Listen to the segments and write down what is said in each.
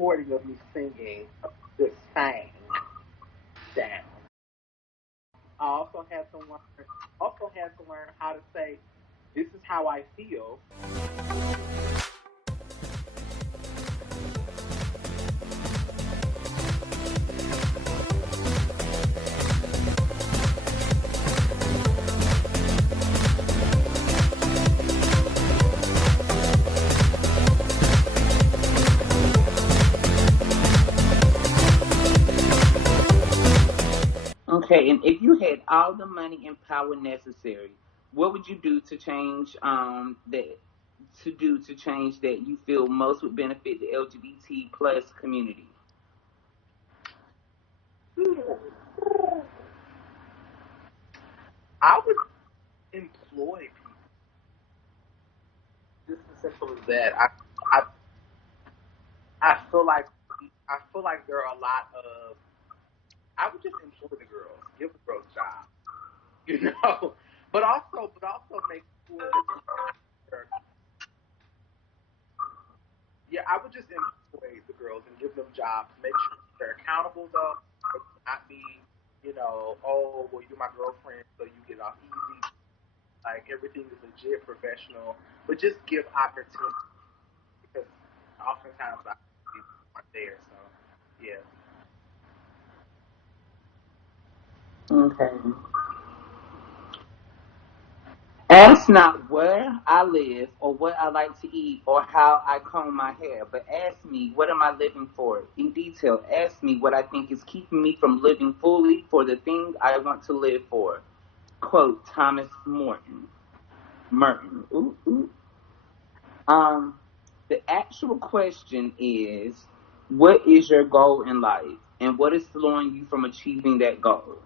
recording of me singing this thing down. I also had to learn how to say, "This is how I feel." Okay, and if you had all the money and power necessary, what would you do to change that you feel most would benefit the LGBT plus community? I would employ people. Just as simple as that. I I feel like there are a lot of. I would just employ the girls, give the girls jobs, you know, but also make sure that yeah, I would just employ the girls and give them jobs. Make sure they're accountable though. It would not be, oh well, you're my girlfriend, so you get off easy. Like everything is legit, professional, but just give opportunity because oftentimes opportunities aren't there. So yeah. Okay. Ask not where I live or what I like to eat or how I comb my hair, but ask me what am I living for? In detail, ask me what I think is keeping me from living fully for the thing I want to live for. Quote Thomas Morton. Merton. Ooh, ooh. The actual question is, what is your goal in life, and what is slowing you from achieving that goal?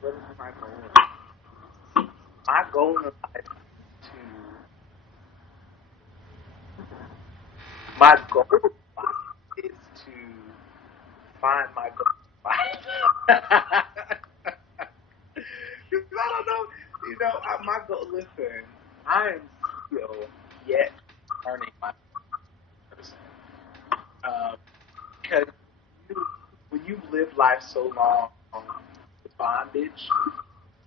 What is my goal? My goal in life is to my goal in life is to find my goal in life. Because I don't know, my goal. Listen, I am still yet learning my person. Because when you live life so long with bondage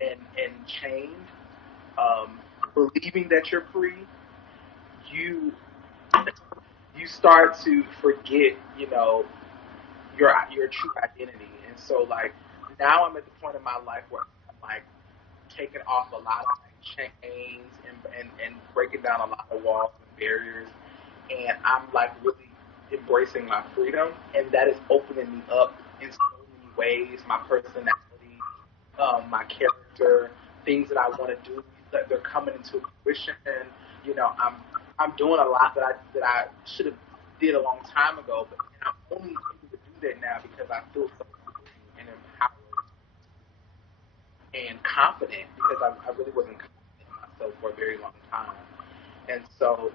and chained, believing that you're free, you you start to forget, your true identity. And so like now I'm at the point in my life where I'm like taking off a lot of chains and breaking down a lot of walls and barriers, and I'm like really embracing my freedom, and that is opening me up in so many ways. My personality, my character, things that I want to do, that they're coming into fruition. I'm doing a lot that I should have did a long time ago, but I'm only able to do that now because I feel so free and empowered and confident because I really wasn't confident in myself for a very long time. And so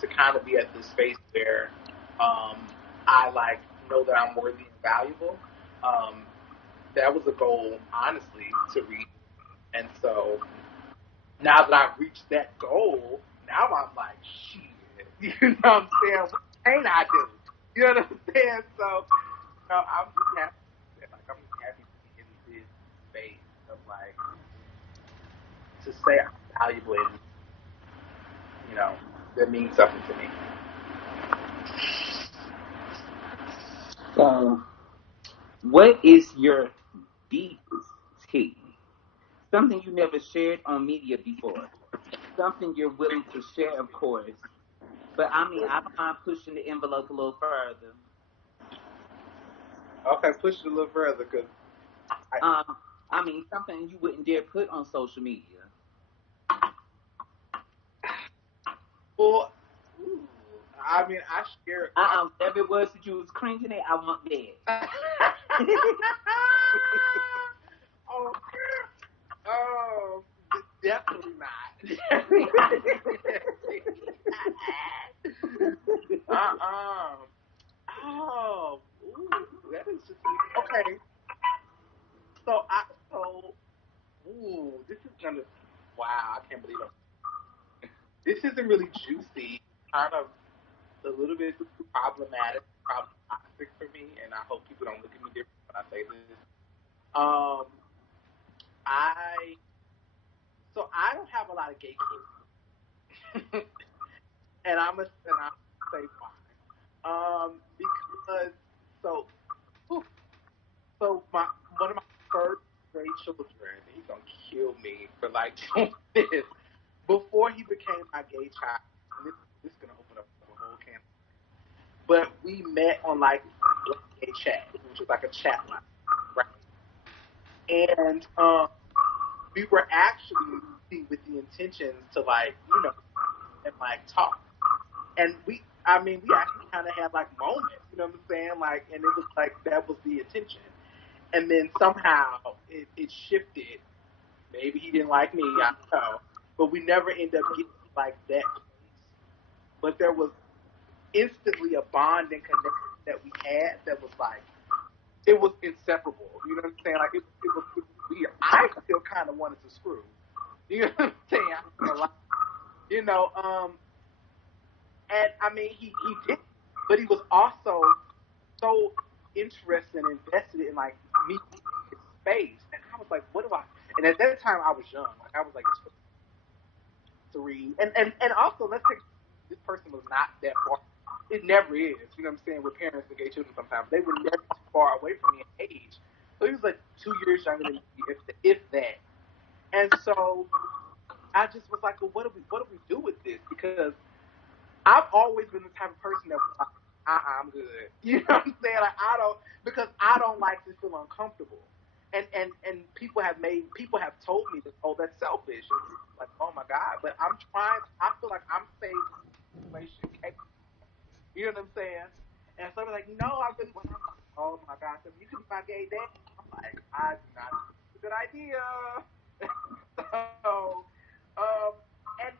to kind of be at this space where I like know that I'm worthy and valuable, that was a goal, honestly, to reach. And so now that I've reached that goal, now I'm like, shit. You know what I'm saying? What can't I do? You know what I'm saying? So, I'm just happy. Like, I'm just happy to be in this space of, like, to say I'm valuable and, that means something to me. So, what is your deepest tea? Something you never shared on media before. Something you're willing to share, of course. But I mean, I don't mind pushing the envelope a little further. Okay, push it a little further, because I mean, something you wouldn't dare put on social media. well, I mean, I share. Whatever it was that you was cringing at, I want that. Oh, definitely not. Oh, ooh, that is just okay. This is gonna. Wow, I can't believe it. This isn't really juicy. Kind of. a little bit problematic for me, and I hope people don't look at me different when I say this. Um, I I don't have a lot of gay kids, and I'm gonna say why. Because so whew, so my one of my first gay children, he's gonna kill me for like doing this before he became my gay child. And this is gonna open up a whole can. But we met on like Black Gay Chat, which was like a chat line, right? And we were actually with the intentions to like and like talk. And I mean, we actually kind of had like moments, you know what I'm saying? Like, and it was like that was the intention. And then somehow it shifted. Maybe he didn't like me, I don't know. But we never ended up getting like that place. But there was instantly a bond and connection that we had that was like it was inseparable. You know what I'm saying? Like it was weird. I still kind of wanted to screw. You know what I'm saying? I was gonna lie. You know, and I mean he did, but he was also so interested and invested in like me in his space, and I was like, what do I? And at that time I was young, like I was like 3, and also let's take this person was not that far. It never is, you know what I'm saying? With parents and gay children, sometimes they were never too far away from me in age. So he was like 2 years younger than me, if that. And so I just was like, well, what do we do with this? Because I've always been the type of person that was like, I'm good. You know what I'm saying? Like because I don't like to feel uncomfortable. And people have told me that, oh, that's selfish. Like, oh my God. But I feel like I'm saved in the situation. You know what I'm saying? And so they're like, no, I really want to. Oh my God. So you can be my gay dad. I'm like, I do not think it's a good idea. So, and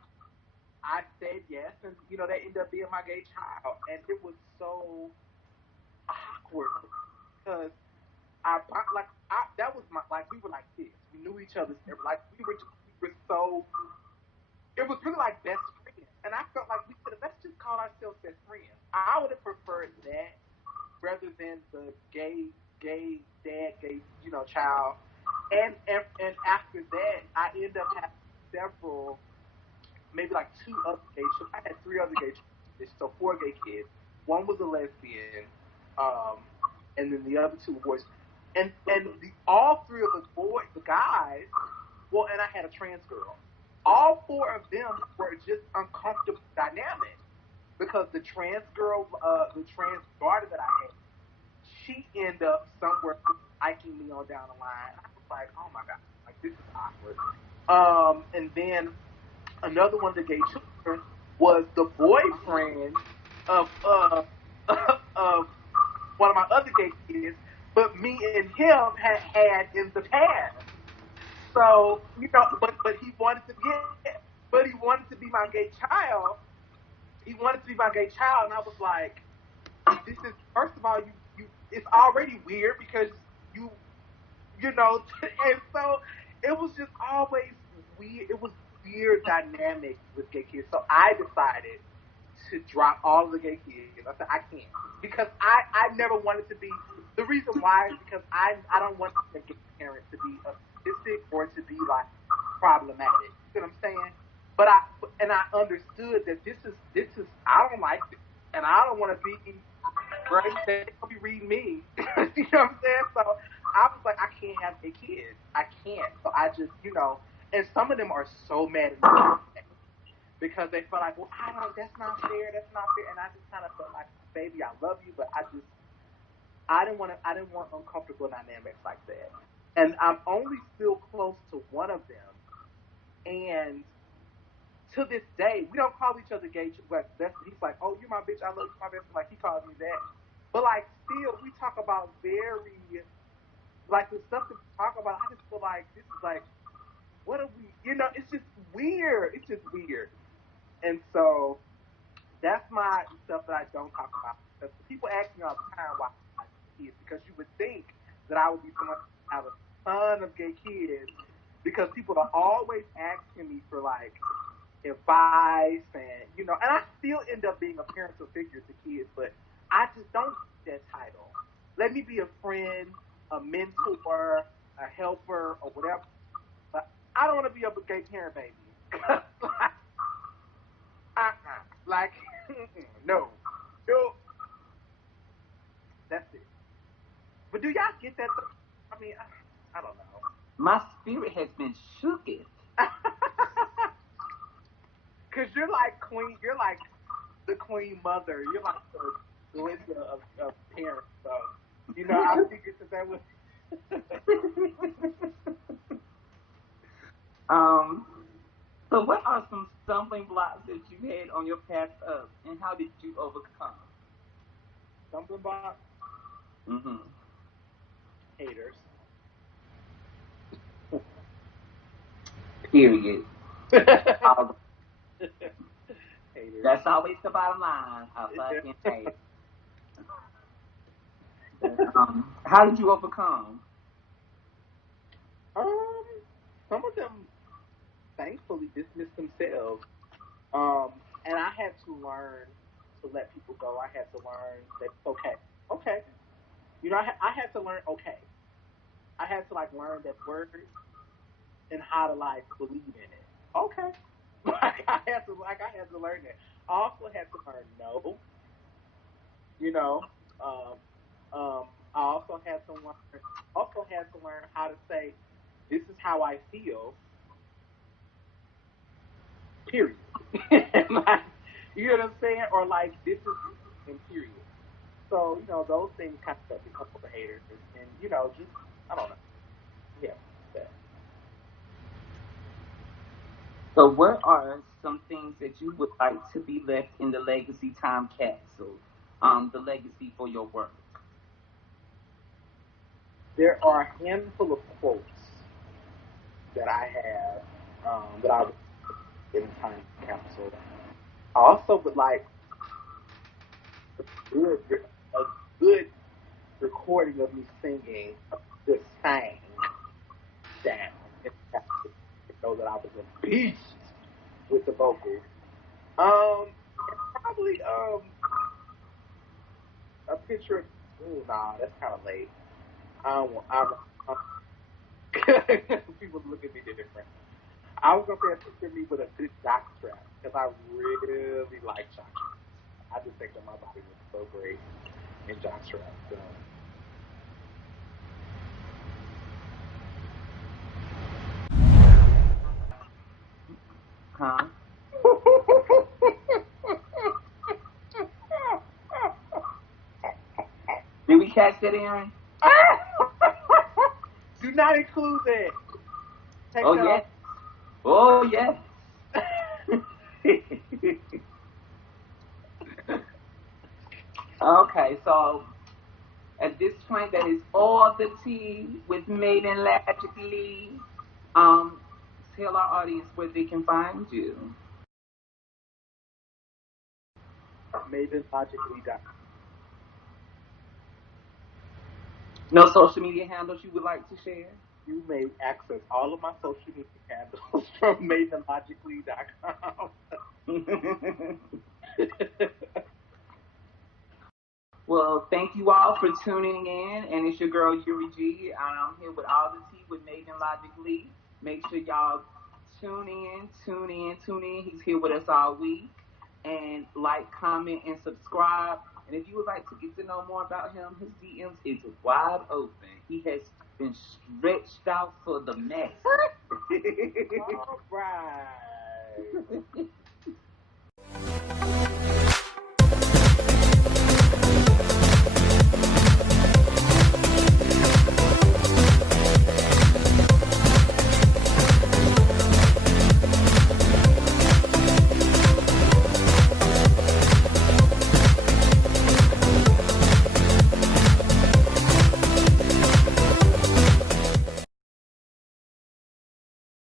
I said yes, and they ended up being my gay child, and it was so awkward because that was my like we were like this. We knew each other's like we were so. It was really like best friends, and I felt like we could let's just call ourselves best friends. I would have preferred that rather than the gay dad, gay child, and after that, I ended up having several maybe like 2 other gay children. I had 3 other gay children, so 4 gay kids. One was a lesbian, and then the other 2 were boys. And all 3 of the guys, well, and I had a trans girl. All 4 of them were just uncomfortable dynamics because the trans girl, the trans daughter that I had, she ended up somewhere liking me on down the line. I was like, oh my God, like this is awkward. And then another one of the gay children was the boyfriend of of one of my other gay kids, but me and him had in the past. So but he wanted to be my gay child. He wanted to be my gay child, and I was like, this is first of all you it's already weird because you and so it was just always weird. It was weird dynamic with gay kids. So I decided to drop all of the gay kids. I said I can't because I never wanted to be. The reason why is because I don't want the gay parent to be autistic or to be like problematic. You know what I'm saying? But I understood that this is I don't like this, and I don't want to be right. They don't be reading me. You know what I'm saying? So I was like, I can't have gay kids. I can't. So I just, and some of them are so mad at me because they feel like, well, that's not fair. That's not fair. And I just kind of felt like, baby, I love you, but I didn't want uncomfortable dynamics like that. And I'm only still close to one of them. And to this day, we don't call each other gay. But he's like, oh, you my bitch. I love you, my best. Like he calls me that. But like, still, we talk about very like the stuff that we talk about. I just feel like this is like, what are we? It's just weird. It's just weird. And so that's my stuff that I don't talk about. Because people ask me all the time why I have kids, because you would think that I would be someone who have a ton of gay kids, because people are always asking me for like advice, and and I still end up being a parental figure to kids, but I just don't get that title. Let me be a friend, a mentor, a helper, or whatever. But I don't want to be a gay parent, baby. Like, no, no. That's it. But do y'all get that? I mean, I don't know. My spirit has been shooketh. Cause you're like queen. You're like the queen mother. You're like the Linda of parents. So I figured that was. So what are some stumbling blocks that you had on your path up, and how did you overcome? Stumbling blocks? Mm-hmm. Haters. Period. Haters. That's always the bottom line. I fucking hate. How did you overcome? Some of them thankfully dismissed themselves. And I had to learn to let people go. I had to learn that it's okay. Okay. I had to learn okay. I had to learn that word and how to believe in it. Okay. I had to learn that. I also had to learn no. I also had to learn how to say, this is how I feel. Period. You know what I'm saying? Or this is in period. So, those things kind of become the haters. And, just, I don't know. Yeah. That. So what are some things that you would like to be left in the legacy time capsule? The legacy for your work? There are a handful of quotes that I have that I would in time capsule. I also would like a good recording of me singing this sang down in the capsule to know that I was a beast with the vocals. And probably a picture of. Ooh, nah, that's kind of late. I don't want. People look at me different. I was gonna say a picture of me with a good jock strap because I really like jock straps. I just think that my body looks so great in jock straps. So. Huh? Did we catch that, Aaron? Do not include that. Take oh that yes. off. Oh yes. Okay, so at this point, that is all the tea with Maven Logik Lee. Tell our audience where they can find you. Maven Logik Lee. No social media handles you would like to share? You may access all of my social media handles from MavenLogicLee.com. Well, thank you all for tuning in, and it's your girl Yuri G. I'm here with all the tea with Maven Logik Lee. Make sure y'all tune in. He's here with us all week. And like, comment, and subscribe. And if you would like to get to know more about him, his DMs is wide open. He has been stretched out for the mess. All right.